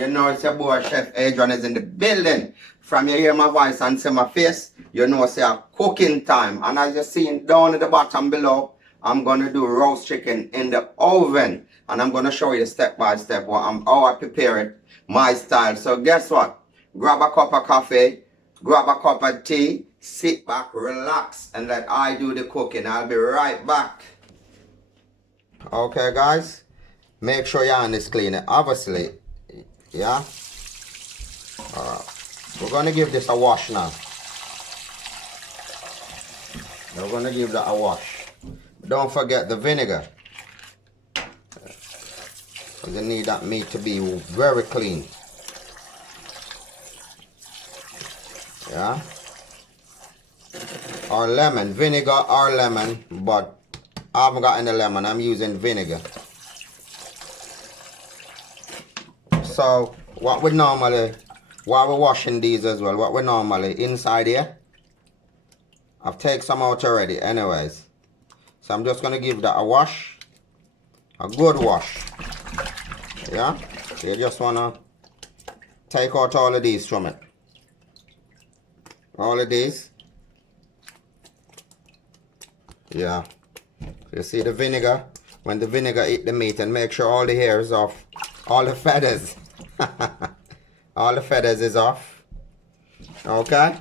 You know it's your boy Chef Adrian is in the building. From you hear my voice and see my face, you know it's a cooking time. And as you see down at the bottom below, I'm going to do roast chicken in the oven. And I'm going to show you step by step how I prepare it, my style. So guess what? Grab a cup of coffee, grab a cup of tea, sit back, relax, and let I do the cooking. I'll be right back. Okay guys, make sure your hand is clean, obviously. Yeah. Alright. We're going to give this a wash now. We're going to give that a wash. Don't forget the vinegar. You need that meat to be very clean. Yeah. Or lemon. Vinegar or lemon. But I haven't got any lemon. I'm using vinegar. So what we normally, while we're washing these as well, what we normally inside here, I've taken some out already anyways. So I'm just going to give that a wash. A good wash. Yeah. You just want to take out all of these from it. All of these. Yeah. You see the vinegar? When the vinegar eat the meat, and make sure all the hair is off. All the feathers. All the feathers is off. Okay.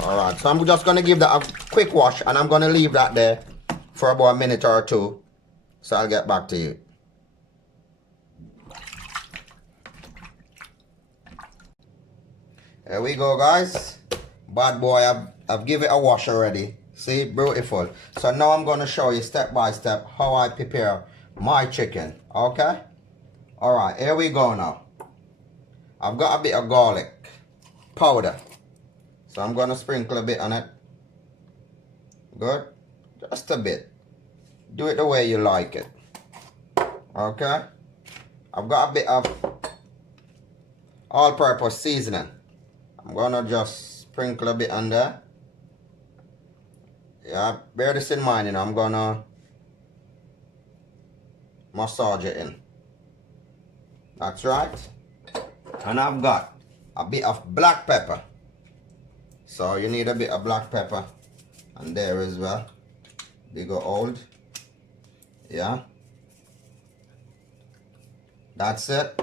Alright, so I'm just going to give that a quick wash, and I'm going to leave that there for about a minute or two. So I'll get back to you. Here we go guys. Bad boy, I've given it a wash already. See, beautiful. So now I'm going to show you step by step how I prepare my chicken. Okay. Alright, here we go now. I've got a bit of garlic powder. So I'm going to sprinkle a bit on it. Good. Just a bit. Do it the way you like it. Okay. I've got a bit of all-purpose seasoning. I'm going to just sprinkle a bit on there. Yeah, bear this in mind, you know. I'm going to massage it in. That's right. And I've got a bit of black pepper. So you need a bit of black pepper. And there as well. Big old. Yeah. That's it.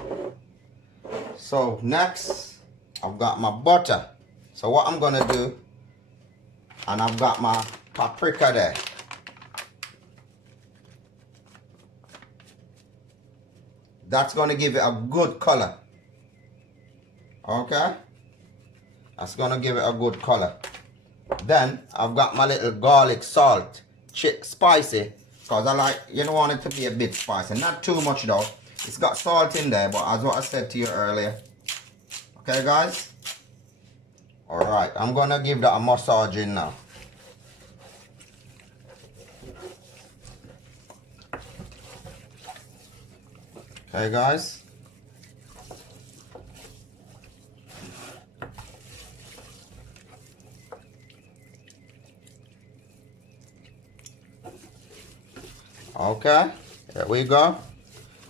So next, I've got my butter. So what I'm going to do, and I've got my paprika there. That's going to give it a good color. Okay? That's going to give it a good color. Then I've got my little garlic salt. Spicy. Because I like, you don't want it to be a bit spicy. Not too much though. It's got salt in there, but as what I said to you earlier. Okay guys? Alright, I'm going to give that a massage in now. Okay guys? Okay, here we go.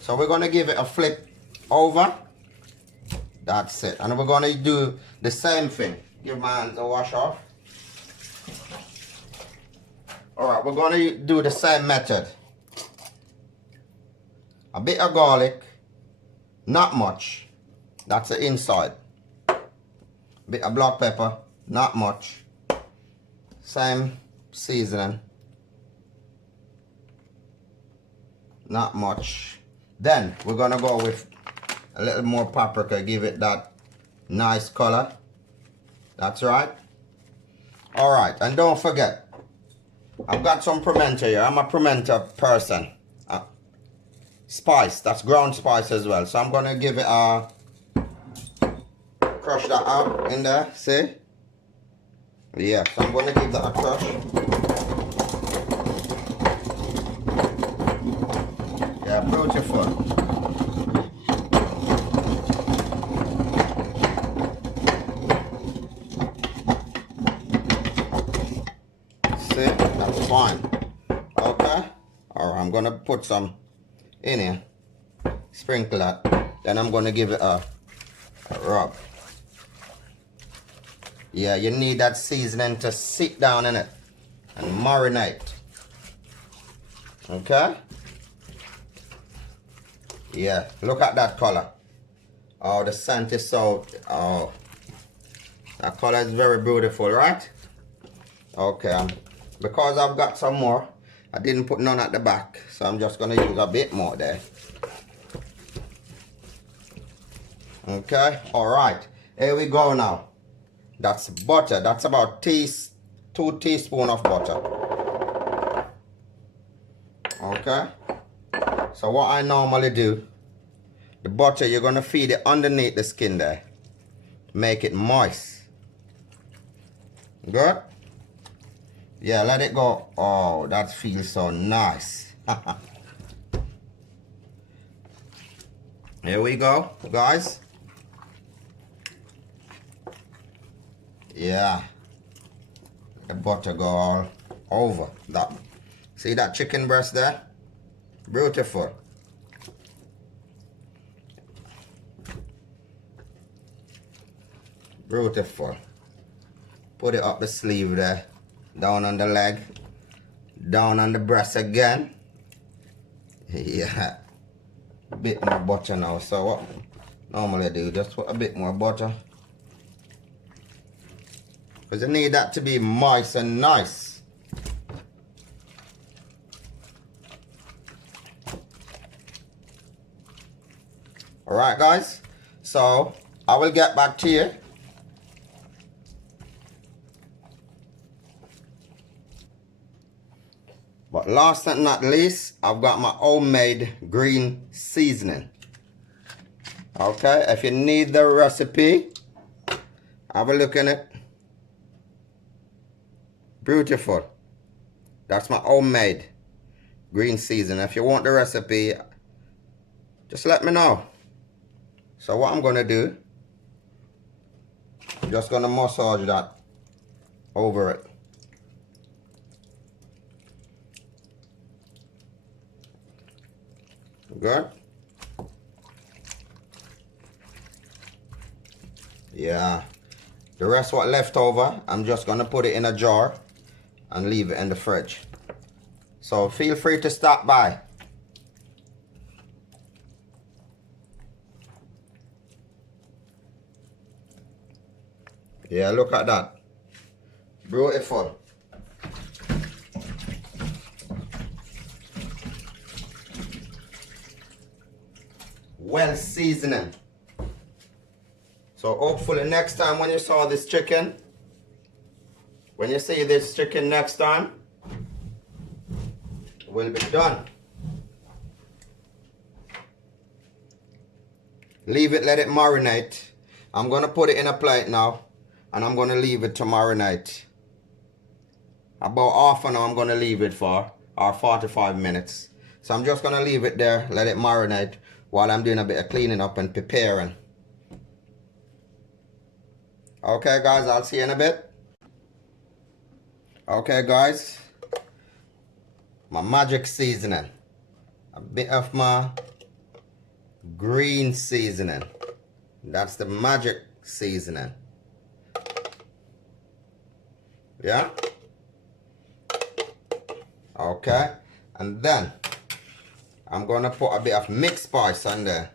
So we're going to give it a flip over. That's it. And we're going to do the same thing. Give my hands a wash off. Alright, we're going to do the same method. A bit of garlic. Not much. That's the inside. Bit of black pepper. Not much. Same seasoning. Not much. Then we're going to go with a little more paprika. Give it that nice color. That's right. Alright, and don't forget, I've got some pimento here. I'm a pimento person. Spice, that's ground spice as well. So I'm going to give it a, crush that out in there, see? Yeah, so I'm going to give that a crush. Yeah, beautiful. See, that's fine. Okay. Alright, I'm gonna put some in here. Sprinkle that. Then I'm going to give it a rub. Yeah, you need that seasoning to sit down in it and marinate. Okay? Yeah, look at that color. Oh, the scent is so... Oh, that color is very beautiful, right? Okay, because I've got some more, I didn't put none at the back, so I'm just going to use a bit more there. Okay, alright, here we go now. That's butter. That's about 2 teaspoons of butter. Okay, so what I normally do, the butter, you're going to feed it underneath the skin there. Make it moist. Good? Yeah, let it go. Oh, that feels so nice. Here we go, guys. Yeah. The butter go all over. That. See that chicken breast there? Beautiful. Beautiful. Put it up the sleeve there. Down on the leg. Down on the breast again. Yeah. A bit more butter now. So what normally I do, just put a bit more butter. Because you need that to be moist and nice. Alright guys. So I will get back to you. But last but not least, I've got my homemade green seasoning. Okay, if you need the recipe, have a look in it. Beautiful. That's my homemade green seasoning. If you want the recipe, just let me know. So what I'm going to do, I'm just going to massage that over it. Good. Yeah. The rest what left over, I'm just gonna put it in a jar and leave it in the fridge. So feel free to stop by. Yeah, look at that. Beautiful. Well seasoning. So hopefully next time when you saw this chicken, when you see this chicken next time, will be done. Leave it, let it marinate. I'm going to put it in a plate now and I'm going to leave it to marinate. About half an hour I'm going to leave it for, or 45 minutes. So I'm just going to leave it there, let it marinate while I'm doing a bit of cleaning up and preparing. Okay guys, I'll see you in a bit. Okay guys, my magic seasoning. A bit of my green seasoning. That's the magic seasoning. Yeah? Okay, and then I'm gonna put a bit of mixed spice on there.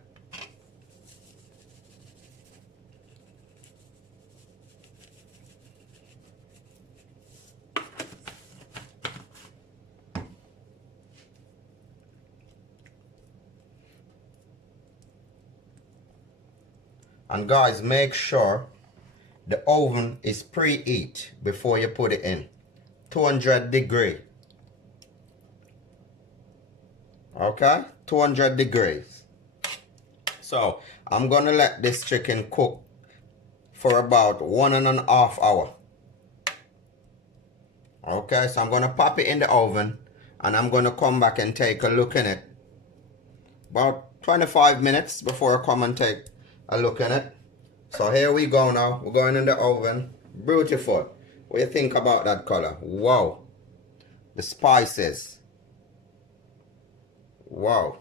And guys, make sure the oven is preheat before you put it in. 200 degree. Okay, 200 degrees. So I'm gonna let this chicken cook for about 1.5 hours. Okay, so I'm gonna pop it in the oven and I'm gonna come back and take a look in it. About 25 minutes before I come and take a look in it. So here we go now. We're going in the oven. Beautiful. What do you think about that color? Wow. The spices. Wow.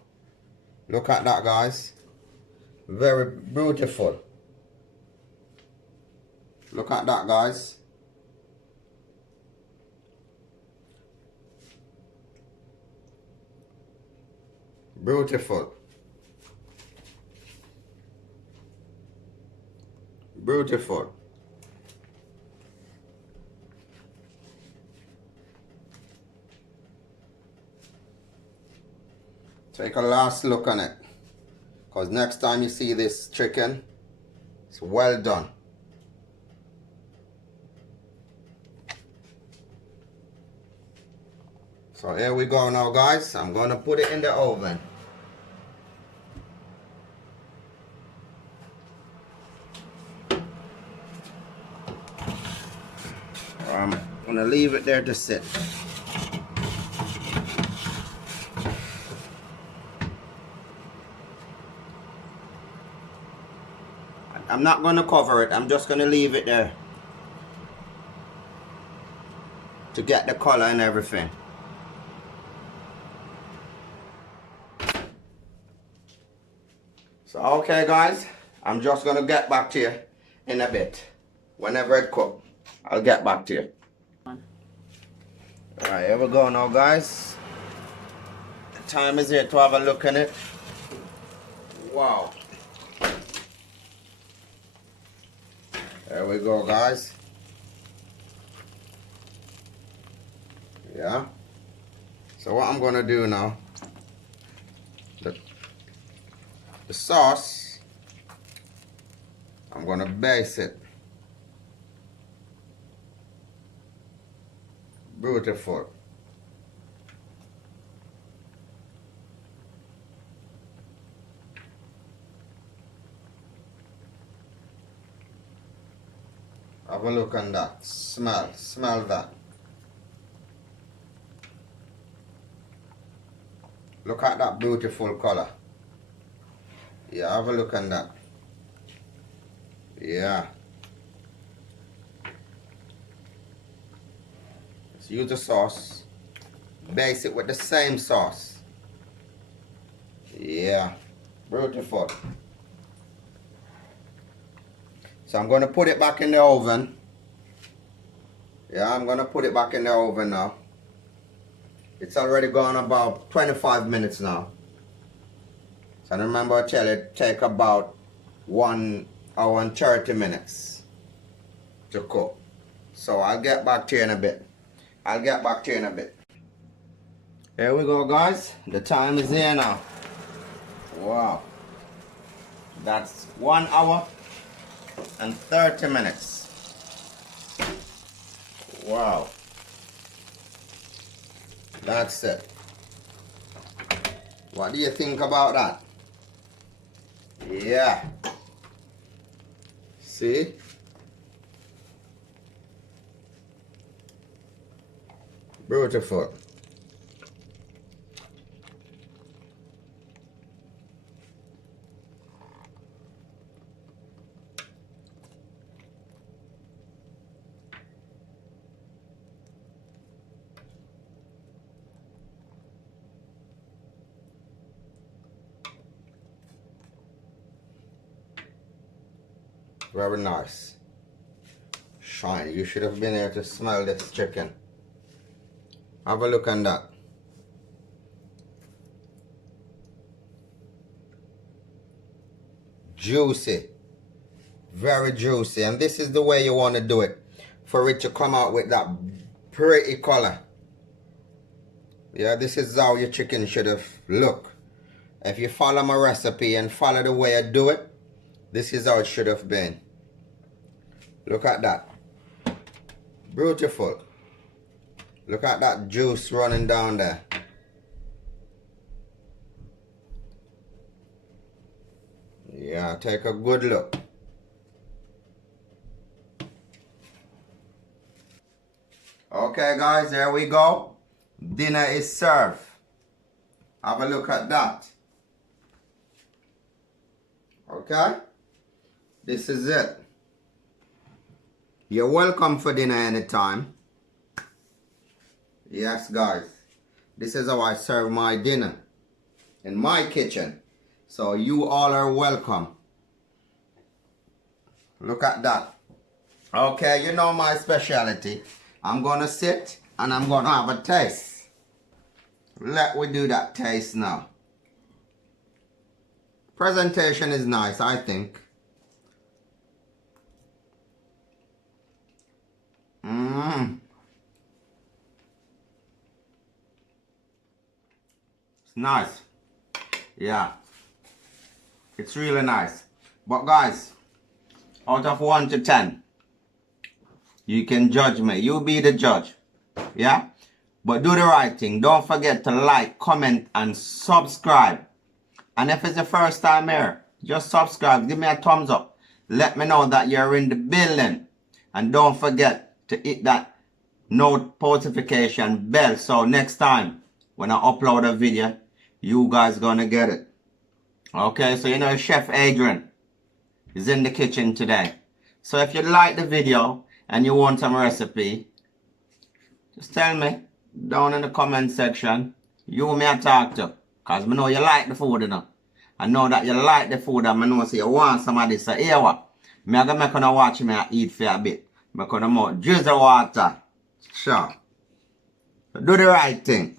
Look at that, guys. Very beautiful. Look at that, guys. Beautiful. Beautiful. Take a last look on it, because next time you see this chicken, it's well done. So here we go now, guys. I'm going to put it in the oven. I'm going to leave it there to sit. I'm not going to cover it. I'm just going to leave it there to get the color and everything. So okay, guys, I'm just going to get back to you in a bit. Whenever it cooks, I'll get back to you. Alright, here we go now, guys. The time is here to have a look at it. Wow. There we go, guys. Yeah. So what I'm gonna do now, the sauce, I'm gonna base it. Beautiful. Have a look on that. Smell that. Look at that beautiful color. Yeah, have a look on that. Yeah. Let's use the sauce. Base it with the same sauce. Yeah. Beautiful. So I'm going to put it back in the oven. Yeah, I'm going to put it back in the oven now. It's already gone about 25 minutes now. So remember I tell you, take about 1 hour and 30 minutes to cook. So I'll get back to you in a bit. Here we go, guys. The time is here now. Wow. That's 1 hour and 30 minutes. Wow. That's it. What do you think about that? Yeah. See? Beautiful. Very nice. Shiny. You should have been here to smell this chicken. Have a look on that. Juicy. Very juicy. And this is the way you want to do it, for it to come out with that pretty color. Yeah, this is how your chicken should have looked. If you follow my recipe and follow the way I do it, this is how it should have been. Look at that. Beautiful. Look at that juice running down there. Yeah, take a good look. Okay, guys, there we go. Dinner is served. Have a look at that. Okay? This is it. You're welcome for dinner anytime. Yes, guys. This is how I serve my dinner in my kitchen. So you all are welcome. Look at that. Okay, you know my specialty. I'm gonna sit and I'm gonna have a taste. Let we do that taste now. Presentation is nice, I think. It's nice. Yeah. It's really nice. But guys, out of 1 to 10, you can judge me. You be the judge. Yeah? But do the right thing. Don't forget to like, comment, and subscribe. And if it's the first time here, just subscribe. Give me a thumbs up. Let me know that you're in the building. And don't forget to hit that notification bell. So next time when I upload a video, you guys gonna get it. Okay, so you know Chef Adrian is in the kitchen today. So if you like the video and you want some recipe, just tell me down in the comment section. You may talk to. Because I know you like the food, you know. I know that you like the food and I know so you want some of this. So here what? I'm going to make you watch me eat for a bit. I'm going to drizzle water. Sure. So do the right thing.